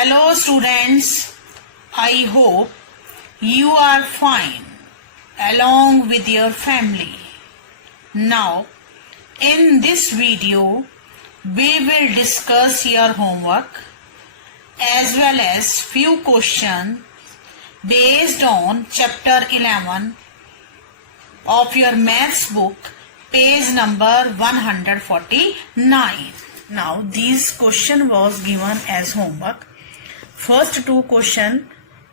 Hello students, I hope you are fine along with your family. Now in this video we will discuss your homework as well as few questions based on chapter 11 of your maths book, page number 149. Now these question was given as homework. First two question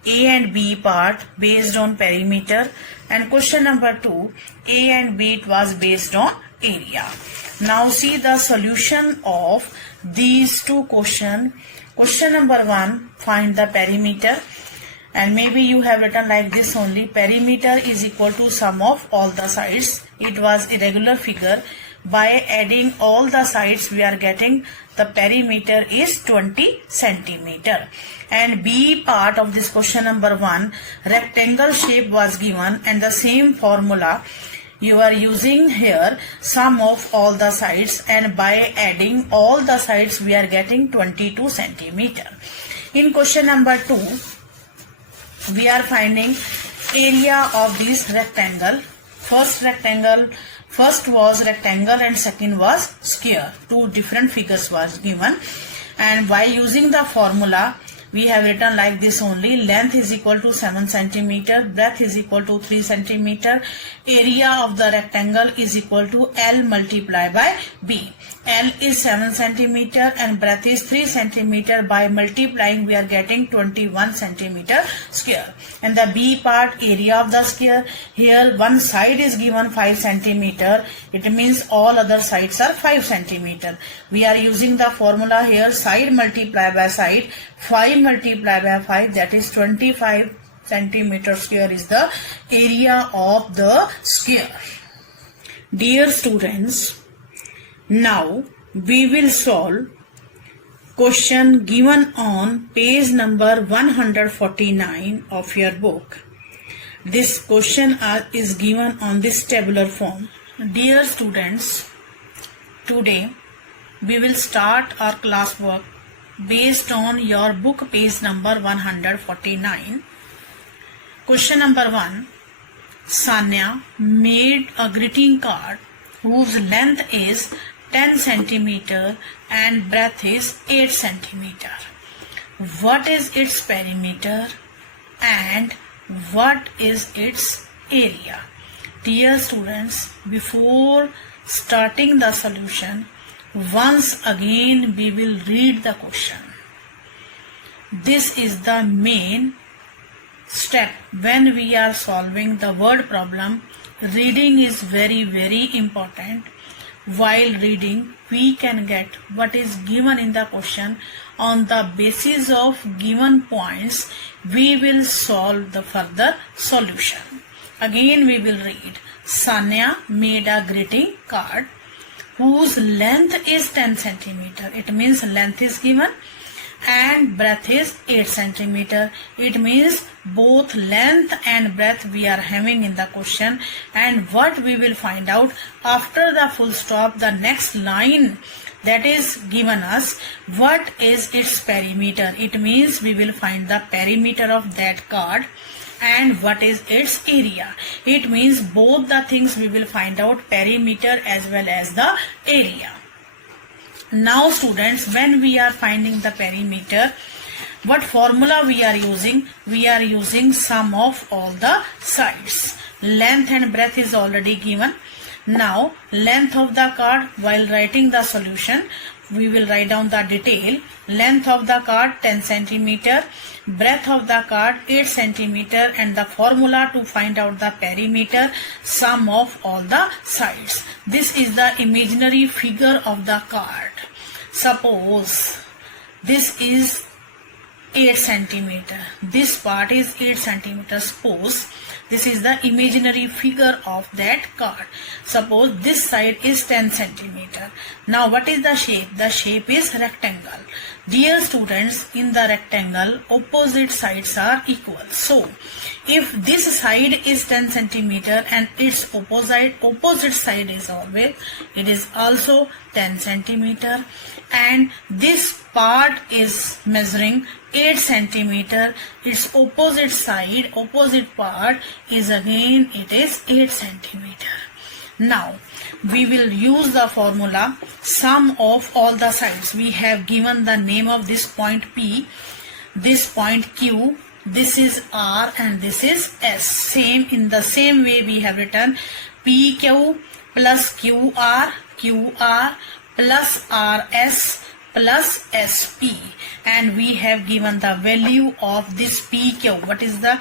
A and B part based on perimeter, and question number 2 A and B it was based on area. Now see the solution of these two question. Question number 1, find the perimeter, and maybe you have written like this only: perimeter is equal to sum of all the sides. It was irregular figure. By adding all the sides we are getting the perimeter is 20 centimeter. And B part of this question number 1, rectangle shape was given, and the same formula you are using here, sum of all the sides, and by adding all the sides we are getting 22 centimeter. In question number 2 we are finding area of this rectangle. First was rectangle and second was square. Two different figures was given, and by using the formula we have written like this only: length is equal to 7 centimeter, breadth is equal to 3 centimeter, area of the rectangle is equal to L multiplied by B. L is 7 centimeter and breadth is 3 centimeter. By multiplying we are getting 21 centimeter square. And the B part, area of the square, here one side is given 5 centimeter. It means all other sides are 5 centimeter. We are using the formula here: side multiplied by side. 5 multiplied by 5, that is 25 centimeter square is the area of the square. Dear students, now we will solve question given on page number 149 of your book. This question is given on this tabular form. Dear students, today we will start our classwork based on your book, page number 149. Question number 1. Sanya made a greeting card whose length is 10 centimeter and breadth is 8 centimeter. What is its perimeter and what is its area? Dear students, before starting the solution, once again we will read the question. This is the main step when we are solving the word problem. Reading is very important. While reading we can get what is given in the question. On the basis of given points we will solve the further solution. Again we will read: Sanya made a greeting card whose length is 10 centimeter. It means length is given and breadth is 8 centimeter. It means both length and breadth we are having in the question. And what we will find out after the full stop, the next line that is given us, what is its perimeter. It means we will find the perimeter of that card. And what is its area. It means both the things we will find out, perimeter as well as the area. Now students, when we are finding the perimeter, what formula we are using? We are using sum of all the sides. Length and breadth is already given. Now length of the card, while writing the solution we will write down the detail. Length of the card 10 centimeter, breadth of the card 8 centimeter, and the formula to find out the perimeter, sum of all the sides. This is the imaginary figure of the card. Suppose this is 8 centimeter. This part is 8 centimeter. Suppose this is the imaginary figure of that card. Suppose this side is 10 centimeter. Now what is the shape? The shape is rectangle. Dear students, in the rectangle opposite sides are equal. So if this side is 10 centimeter and its opposite side is always, it is also 10 centimeter, and this part is measuring 8 centimeter. Its opposite side, opposite part is again it is 8 centimeter. Now we will use the formula sum of all the sides. We have given the name of this point P, this point Q, this is R and this is S. Same in the same way we have written PQ plus QR, QR plus RS plus SP, and we have given the value of this PQ. What is the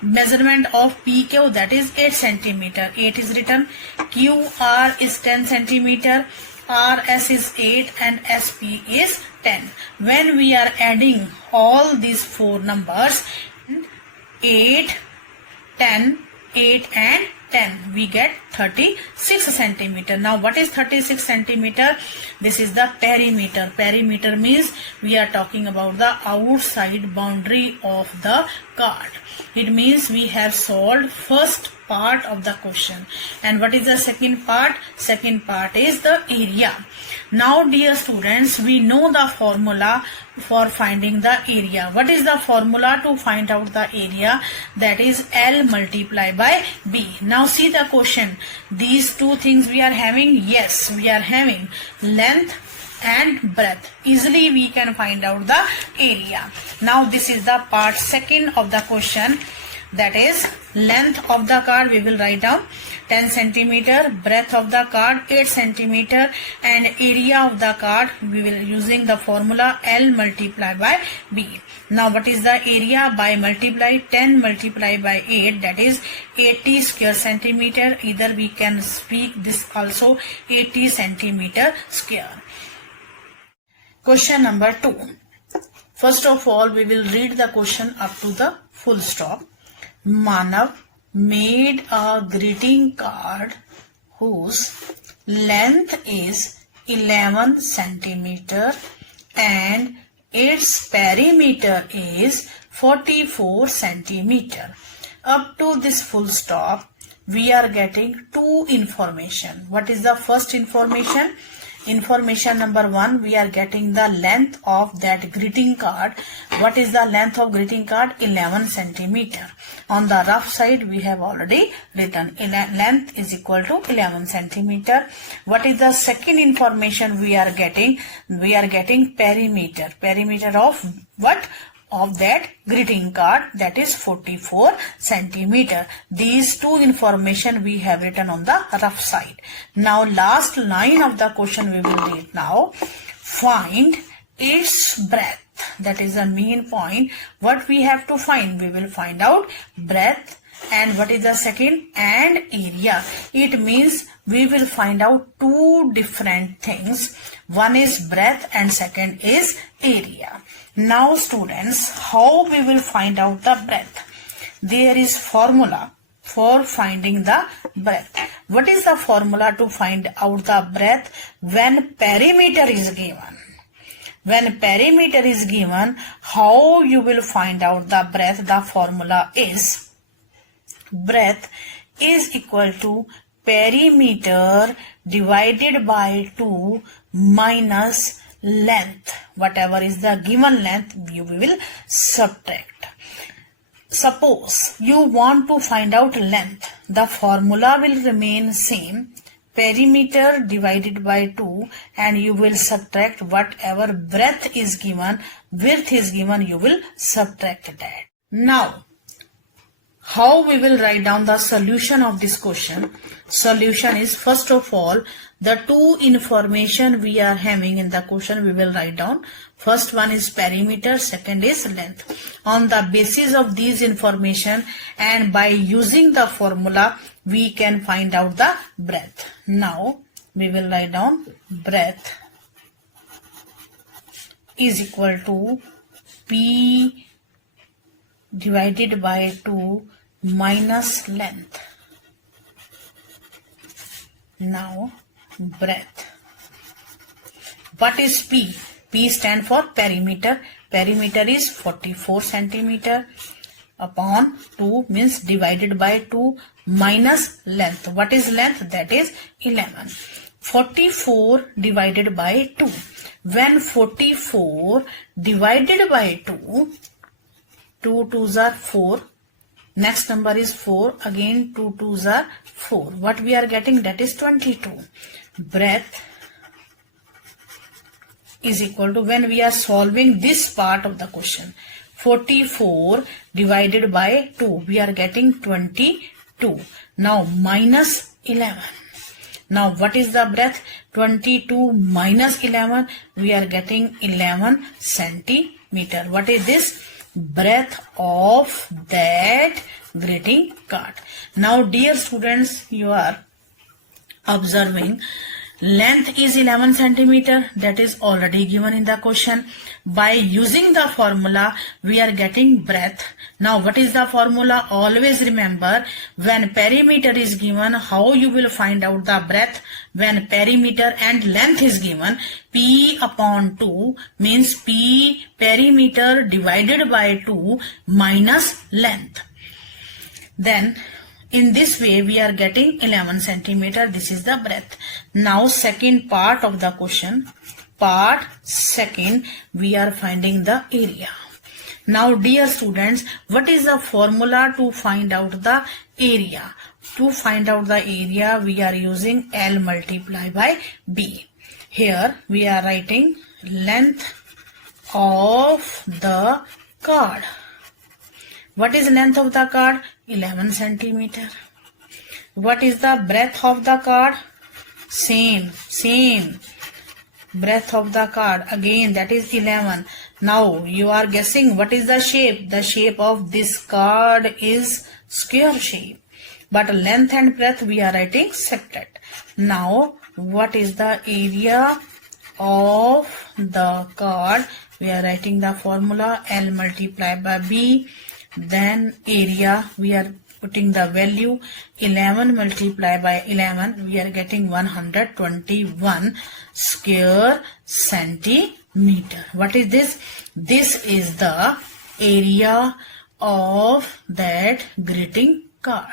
measurement of PQ? That is 8 centimeter. 8 is written. QR is 10 centimeter. RS is 8 and SP is 10. When we are adding all these four numbers, 8, 10, 8 and 10, we get 36 centimeter. Now what is 36 centimeter? This is the perimeter. Perimeter means we are talking about the outside boundary of the card. It means we have solved first part of the question. And what is the second part? Second part is the area. Now dear students, we know the formula for finding the area. What is the formula to find out the area? That is L multiplied by B. Now see the question. These two things we are having. Yes, we are having length and breadth. Easily we can find out the area. Now this is the part second of the question. That is length of the card we will write down 10 centimeter, breadth of the card 8 centimeter, and area of the card we will using the formula L multiplied by B. Now what is the area? By multiply 10 multiplied by 8, that is 80 square centimeter. Either we can speak this also 80 centimeter square. Question number 2. First of all, we will read the question up to the full stop. Manav made a greeting card whose length is 11 centimeter and its perimeter is 44 centimeter. Up to this full stop, we are getting two information. What is the first information? Information number 1, we are getting the length of that greeting card. What is the length of greeting card? 11 centimeter. On the rough side, we have already written length is equal to 11 centimeter. What is the second information we are getting? We are getting perimeter. Perimeter of what? Of that greeting card, that is 44 centimeter. These two information we have written on the rough side. Now last line of the question we will read now. Find its breadth. That is the main point. What we have to find? We will find out breadth. And what is the second? And area. It means we will find out two different things. One is breadth and second is area. Now students, how we will find out the breadth? There is formula for finding the breadth. What is the formula to find out the breadth? When perimeter is given. When perimeter is given, how you will find out the breadth? The formula is breadth is equal to perimeter divided by 2 minus length. Whatever is the given length, you will subtract. Suppose you want to find out length. The formula will remain same. Perimeter divided by 2, and you will subtract whatever breadth is given, width is given, you will subtract that. Now, how we will write down the solution of this question? Solution is, first of all, the two information we are having in the question we will write down. First one is perimeter, second is length. On the basis of these information and by using the formula, we can find out the breadth. Now we will write down breadth is equal to P divided by 2 minus length. Now breadth. What is P? P stand for perimeter. Perimeter is 44 centimeter upon 2 means divided by 2 minus length. What is length? That is 11. 44 divided by 2. When 44 divided by 2, 2 2s are 4. Next number is 4. Again 2 2s are 4. What we are getting? That is 22. Breadth is equal to, when we are solving this part of the question, 44 divided by 2, we are getting 22. Now minus 11. Now what is the breadth? 22 minus 11, we are getting 11 centimeter. What is this? Breadth of that greeting card. Now dear students, you are observing length is 11 centimeter. That is already given in the question. By using the formula, we are getting breadth. Now what is the formula? Always remember, when perimeter is given, how you will find out the breadth? When perimeter and length is given, P upon 2 means P perimeter divided by 2 minus length. Then in this way we are getting 11 centimeter. This is the breadth. Now second part of the question. Part second, we are finding the area. Now dear students, what is the formula to find out the area? To find out the area, we are using L multiply by B. Here we are writing length of the card. What is length of the card? 11 centimeter. What is the breadth of the card? Same. Breadth of the card, again that is 11. Now you are guessing what is the shape? The shape of this card is square shape. But length and breadth we are writing separate. Now what is the area of the card? We are writing the formula L multiply by B. Then area, we are putting the value 11 multiplied by 11, we are getting 121 square centimeter. What is this? This is the area of that greeting card.